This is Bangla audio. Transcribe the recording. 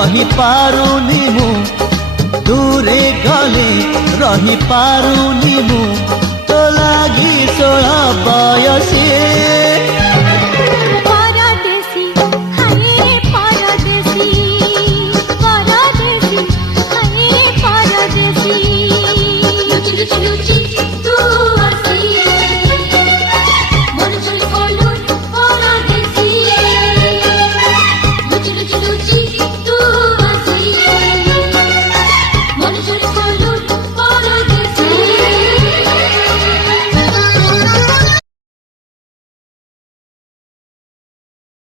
रही पारुनी मु दूरे गले रही पारुनी मु तो लागी 16 बयसी